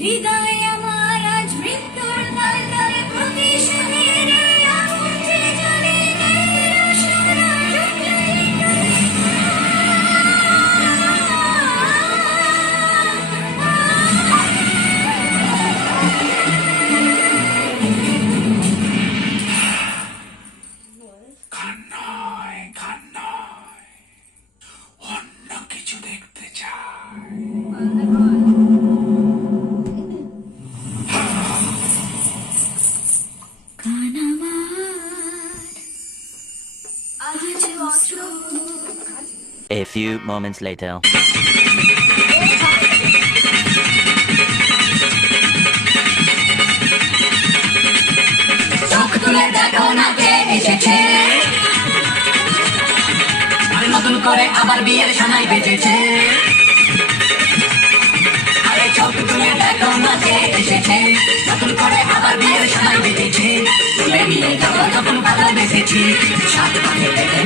হৃদয় আমার আজ মৃত্যুর দ্বার দ্বারে প্রতিশোধের এই আগুন যে জ্বলে, সোনা ঢুকলে গান নয়, অন্য কিছু দেখতে চাই। গান আমার আজ অস্ত্র। A few moments later. চোখ তুলে দেখো না কে এসেছে, আর নতুন করে আবার বিয়ের সানাই বেজেছে। আরে চোখ তুলে দেখো না কে এসেছে, নতুন করে আবার বিয়ের সানাই বেজেছে। তুলে নিয়ে যাবো যখন ভালোবেসেছি, সাত পাখি দেখে